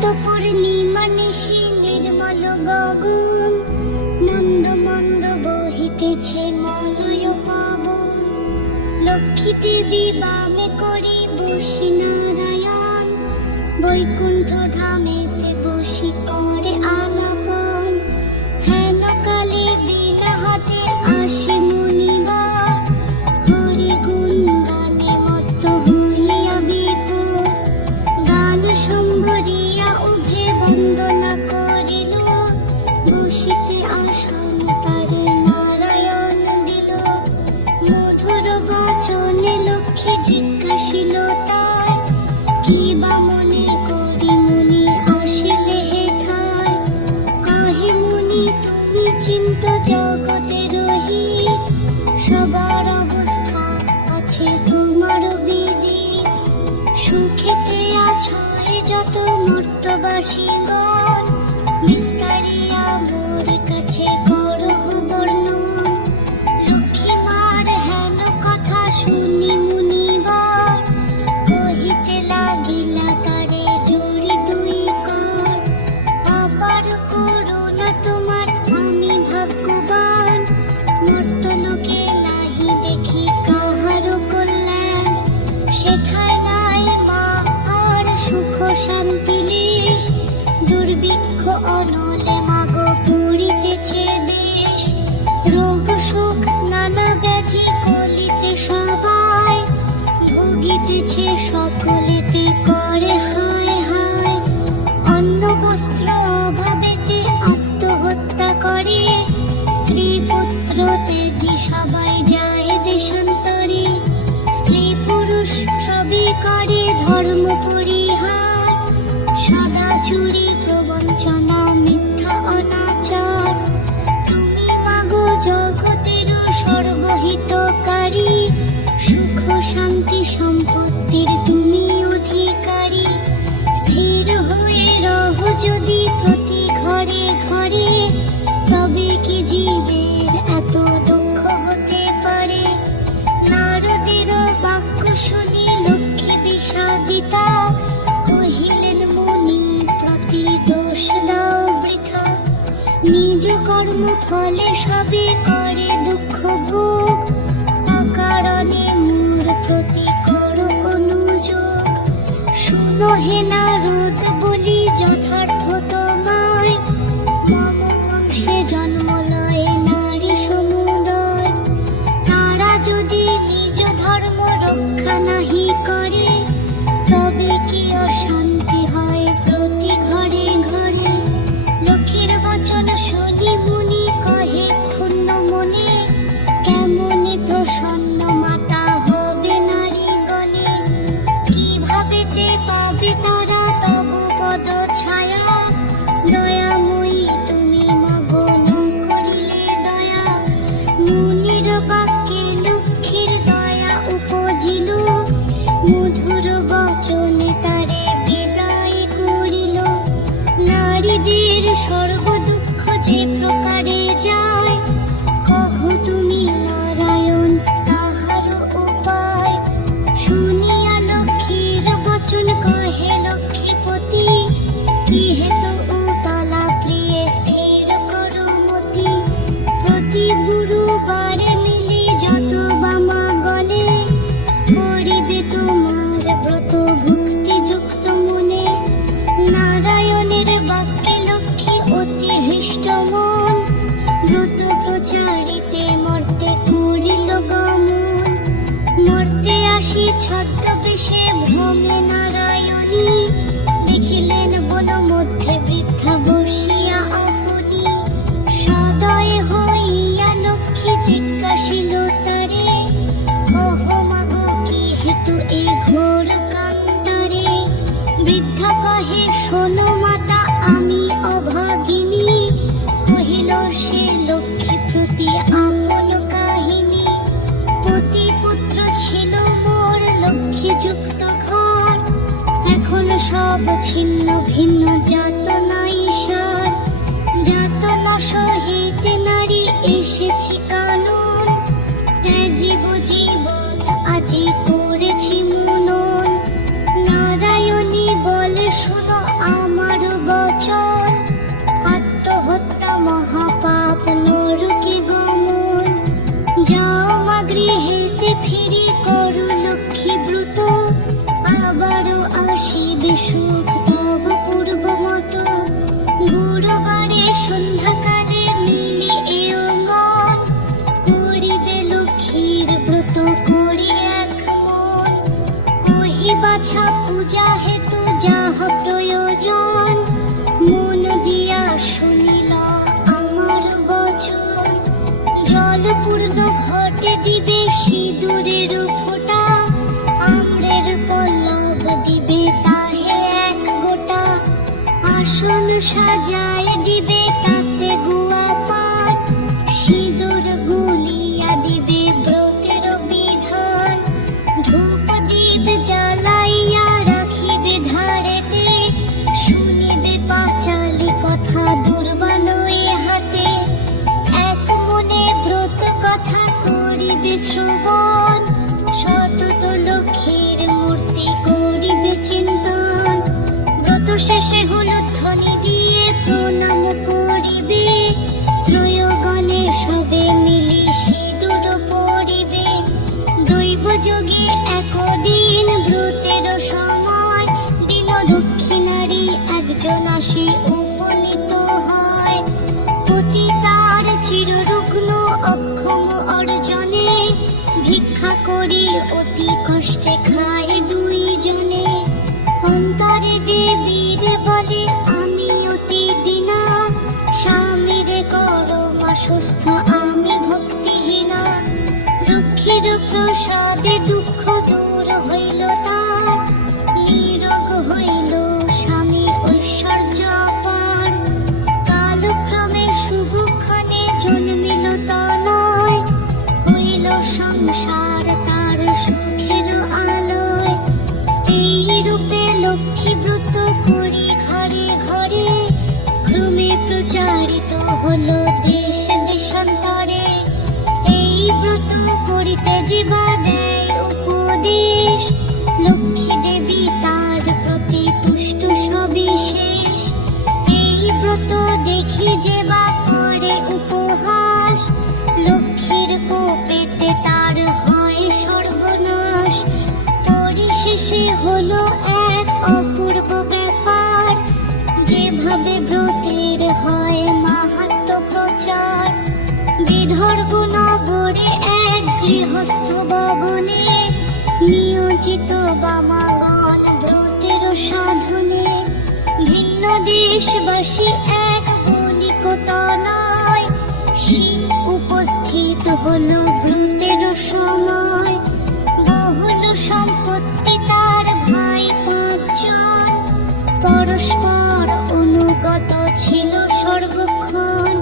শত পূর্ণিমা নিশি নির্মল গগন, মন্দ মন্দ বহিতেছে মলয় পাবন। লক্ষ্মী দেবী বামে করি বসি নারায়ণ, বৈকুণ্ঠ ধামেতে বসি করে আলাপন। হেন কালে বিনা হাতে আসি মুনিবার, হরি গুণ গানে মত্ত হইয়া বিভোর। গান সম্ভরিয়া উভে বন্দনা করিল, বসিতে আসন তারে নারায়ণ দিল। মধুর বচনে লক্ষ্মী জিজ্ঞাসিল তাই, কি বা মনে করি মুনি আসিলে হেথায়। কাহে মুনি তুমি চিন্ত জগতে রহিত, সবার অবস্থা আছে তোমার বিদিত। সুখেতে আছো যত মর্তবাসীগণ, বিস্তারিয়া মোর কাছে করহ বর্ণন। লক্ষ্মী মার হেন কথা শুনি মুনিবার, কহিতে লাগিলা তারে জড়ি দুই কর। অপার করুণা তোমার আমি ভাগ্যবান, মর্তলোকে নাহি দেখি কাহারো কল্যাণ। সেথায় নাই মা আর সুখ শান্তি লেশ, দুর্ভিক্ষ অনলে মাগো পড়িতেছে দেশ। রোগ সুখ নানা ব্যাধি কলিতে সবাই, ভুগিতেছে সকলেতে করে হায় হায়। অন্ন বস্ত্র অভাবেতে আত্মহত্যা করে, স্ত্রী পুত্র তেজি সবাই যায় দেশান্তরে। স্ত্রী পুরুষ সবই করে ধর্ম পরিহার, সদা চুরি প্রবঞ্চনা মিথ্যা অনাচার। তুমি মাগো জগতের সর্বহিতকারী, সুখ শান্তি সম্পত্তির তুমি অধিকারী। স্থির হয়ে রহ যদি প্রতি ঘরে ঘরে, তবে কি জীবের এত দুঃখ হতে পারে। নারদের বাক্য শুনি লক্ষ্মী বিষাদিতা, কহিলেন মুনি প্রতি দোষ দাও বৃথা। নিজ কর্ম ফলে সবে করে দুঃখ ভোগ, অকারণে মোর প্রতি করো অনুযোগ। শুনো হে নারদ বলি যথার্থ তোমায়, মম বংশে জন্ম লয়ে নারী সমুদয়। তারা যদি নিজ ধর্ম রক্ষা নাহি করে, তবে কি অশান্তি হয় প্রতি ঘরে ঘরে। লক্ষ্মীর বচন শুনি মুনি কহে ক্ষুণ্ণ মনে, কেমনে প্রসন্ন মাতা হবে নারীগণে। কিভাবেতে পাবে তারা তব পদ ছায়া, দয়াময়ী তুমি মাগো ন করিলে দয়া। মুনির বাক্যে লক্ষ্মীর দয়া উপজিল, মধুর বচনে তারে বিদায় করিল। নারীদের সর্ব দুঃখ যে প্রকারে যায়, কহ তুমি নারায়ণ তাহার উপায়। শুনিয়া লক্ষ্মীর বচন কহে লক্ষ্মীপতি, কি হেতু উতলা প্রিয়ে স্থির করো মতি। প্রতি গুরুবারে মিলে যত বামা গণে, করিবে তোমার ব্রত ভক্তি যুক্ত মনে। নারায়ণের বাক্যে লক্ষ্মী অতি হৃষ্ট মন, ব্রত প্রচারিতে মর্তে করিল গমন। মর্তে আসি ছদ্মবেশে ভ্রমে নারায়ণী, দেখিলেন বন মধ্যে বৃদ্ধা বসিয়া আপনি। সদয় হইয়া লক্ষ্মী জিজ্ঞাসিল তারে, কহ মাগো কি হেতু এই ঘোর কান্তারে। বৃদ্ধা কহে শোনো মাতা আমি অভাগিনী, কহিল সে লক্ষ্মী প্রতি আপন কাহিনী। পতি পুত্র ছিল মোর লক্ষ্মী যুক্ত ঘর, এখন সব ছিন্ন ভিন্ন যাতনাই সার। যাতনা সহিতে নারী এসেছি কানন, ত্যাজিব জীবন আজি করেছি মনন। নারায়ণী বলে শোনো আমার সুখ তব পূর্বমত গুরুবারে সন্ধ্যাকালে মিলি এ অঙ্গন করিবে লক্ষ্মীর ব্রত করি এক মন কহি বাছা পূজা হেতু যাহা প্রয়োজন মন দিয়া শুনিল আমার বচন জলপূর্ণ ঘটে দিবে সিঁদুরের ফোঁটা আম্রের পল্লব দিবে তাহে এক গোটা আসন সাজায় দিবে তাতে গুয়া পান সিঁদুর গুলিয়া দিবে ব্রতের বিধান ধূপ দীপ জ্বালাইয়া রাখিবে ধারেতে শুনিবে পাঁচালি কথা দুর্বানয়ে হাতে এক মনে ব্রত কথা করিবে শ্রবণ সতত লক্ষ্মীর মূর্তি করিবে চিন্তন ব্রত শেষে হলুদ ধ্বনি দিয়ে প্রণাম করিবে ত্রয়গণে সবে মিলি সিঁদুর পরিবে দৈব যোগে একদিন ব্রতের সময় দিন দক্ষিণারি একজন আসি উপনীত হয় পতি তার চিররুগ্ন অক্ষম অর্জনে ভিক্ষা করি অতি কষ্টে খায় দুইজনে অন্তরে দেবীর বলে আমি অতি দীনা স্বামীরে করমা সুস্থ আমি ভক্তিহীনা লক্ষ্মীর প্রসাদে দুঃখ দূর হইল তার নিরোগ হইল স্বামী ঐশ্বর্য অপার কালক্রমে শুভক্ষণে জন্মিল তনয় হইল সংসার তার সুখের আলোয় এই রূপে লক্ষ্মী ব্রত করি ঘরে ঘরে ক্রমে প্রচারিত হলো দেশ দেশান্তরে এই ব্রত করিতে জীবা দেয় উপদেশ লক্ষ্মী দেবী তার প্রতি তুষ্ট সবিশেষ এই ব্রত দেখি যেবা করে উপহাস লক্ষ্মীর কোপেতে তার হয় সর্বনাশ পরিশেষে হলো এক অপূর্ব ব্যাপার যেভাবে ব্রতের হয় মাহাত্ম্য প্রচার বিদর্ভ নগরে এক গৃহস্থ ভবনে নিয়োজিত বামাগণ ব্রতের সাধনে ভিন্ন দেশবাসী এক বণিক তনয় শিব উপস্থিত হলো ব্রতের সময় বহুল সম্পত্তি তার ভাই পাঁচজন পরস্পর অনুগত ছিল সর্বক্ষণ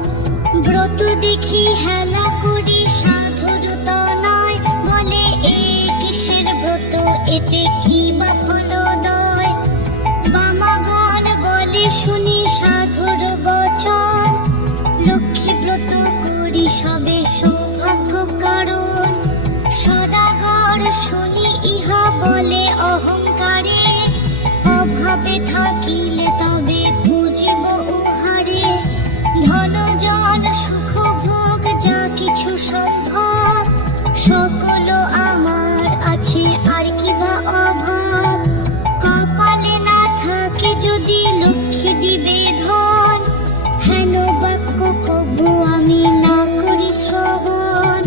ব্রত দেখি হেলা করি সাধুর তনয় বলে এ কিসের ব্রত এতে কি বা ফলদয় বামাগণ বলে শুনি সাধুর বচন লক্ষ্মী ব্রত করি সবে সৌভাগ্য কারণ সদাগর শুনি ইহা বলে অহংকারে অভাবে থাকিলে তবে বুঝিব উহারে ধন জন সুখ ভোগ যা কিছু সম্ভব সকল আমার আছে আর কি বা অভাব কপালে না থাকে যদি লক্ষ্মী দিবে ধন হেন বাক্য কবু আমি না করি শ্রবণ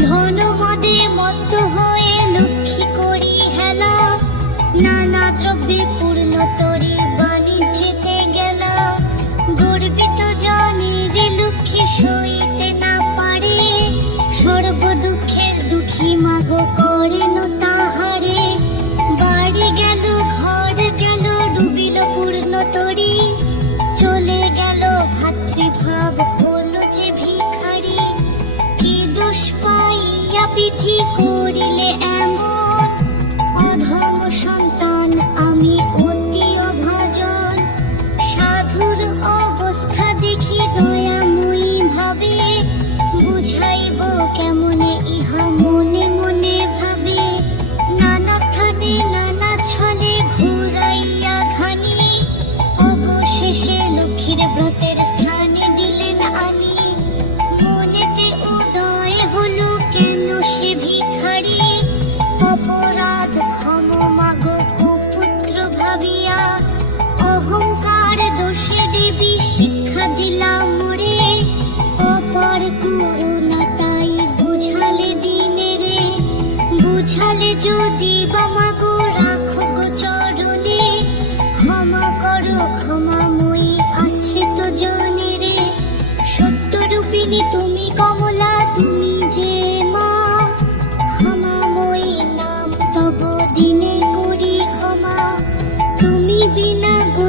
ধন মদে মত্ত হয়ে লক্ষ্মী করি হেলা নানা দ্রব্যে পূর্ণ তরি বাণিজ্যেতে গেলা গর্বিত জনের লক্ষ্মী সইতে না পারে সর্ব দুঃখের দুঃখী মাগো করেন তাহারে বাড়ি গেল ঘর গেল ডুবিল পূর্ণ তরি চলে গেল ভাতৃভাব হলো যে ভিখারি কি দোষ পাইয়া বিধি করিলে এমন অধম সন্তান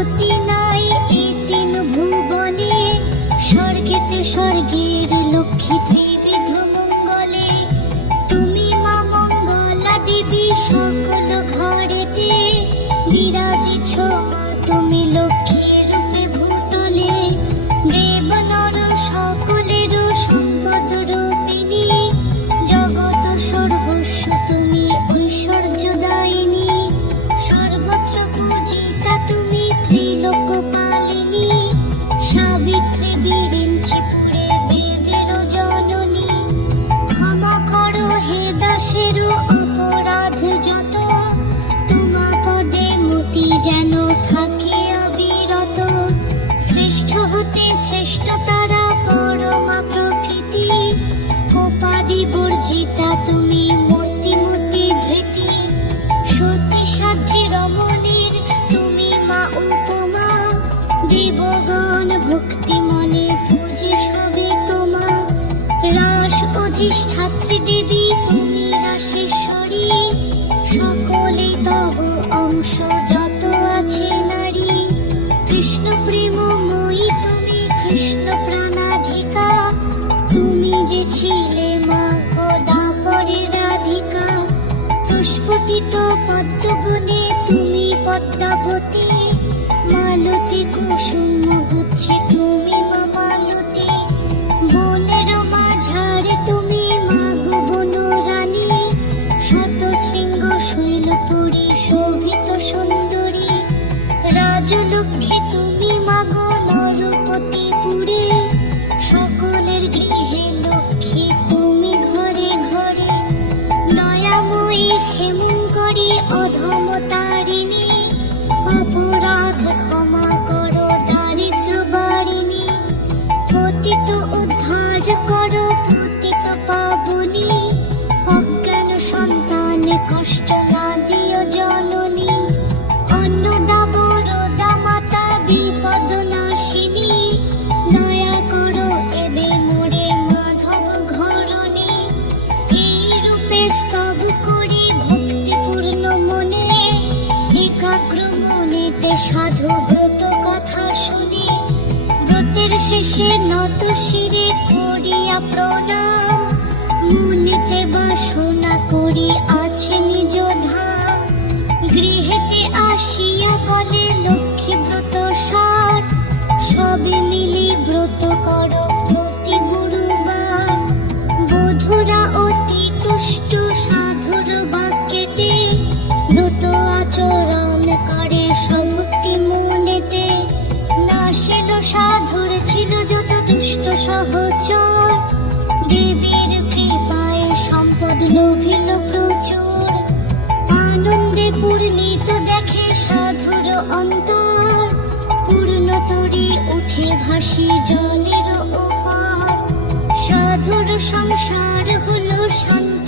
গতি নাই এই তিন ভুবনে, স্বর্গেতে স্বর্গের লক্ষ্মী ত্রিবিধ মঙ্গলে। তুমি মা মঙ্গলা দেবী সকল ঘরেতে, বিরাজিছ মা তুমি লক্ষ্মী রূপে ভূতলে। দেব নর সকলের সম্পদ রূপিণী, জগৎ সর্বস্ব তুমি ঐশ্বর্যদায়িনী। সর্বত্র পূজিতা তুমি ত্রিলোক পালিনী, সাবিত্রী বিরিঞ্চিপুরে বেদের জননী। ক্ষমা করো হে দাসের অপরাধ যত, তোমা পদে মতি যেন থাকে অবিরত। শ্রেষ্ঠ হতে শ্রেষ্ঠ তারা পরমা প্রকৃতি, উপাধি বর্জিতা তুমি মূর্তিমতি ধৃতি। সতী সাধ্যে রমণীর তুমি মা উপমা, দেবগণ ভক্তি মনে পূজে সবে তোমা। রাস অধিষ্ঠাত্রী দেবী তুমি রাসেশ্বরী, সকলে তব অংশ যত আছে নারী। কৃষ্ণ প্রেমময়ী তুমি কৃষ্ণ প্রাণাধিকা, তুমি যে ছিলে মা গোদাপরে রাধিকা। প্রস্ফুটিত পদ্মবনে তুমি পদ্মাবতী, মালতী কুসুম গুচ্ছে তুমি মা মালতী। বনের মাঝারে তুমি মা গো বনরানী, শত শৃঙ্গ শৈলপুরী শোভিত সুন্দরী। রাজলক্ষ্মী তুমি মা গো নরপতিপুরে, সকলের গৃহে লক্ষ্মী তুমি ঘরে ঘরে। দয়াময়ী ক্ষেমঙ্করী অধম তারিণী, অপরাধ ক্ষমা করো দারিদ্র বারিণী। পতিত উদ্ধার করো পতিত পাবনী, অজ্ঞান সন্তান কষ্ট না দিও জননী। অন্নদা বরদা মাতা বিপদ নাশিনী, দয়া করো এবে মোরে মাধব ঘরণী। এই রূপে স্তব করি ভক্তিপূর্ণ মনে, একাগ্র মনেতে সাধু ব্রত কথা শুনি। ব্রতের শেষে নত শিরে করিয়া প্রণাম, মনেতে বাসনা করি আছে নিজ ধাম। গৃহেতে আসিয়া বলে লক্ষ্মী ব্রত সার, সবে মিলি ব্রত করো প্রতি গুরুবার। বধুরা অতি তুষ্ট সাধুর বাক্যেতে, ব্রত আচরণ করে সভক্তি মনেতে। নাশেল সাধুর ছিল যত দুষ্ট সহচর, দেবীর কৃপায় সম্পদ লোভিল প্রচুর। আনন্দে পূর্ণিত দেখে সাধুর অন্তর, পূর্ণতরী উঠে ভাসি জলের ওপার। সাধুর সংসার হলো শান্ত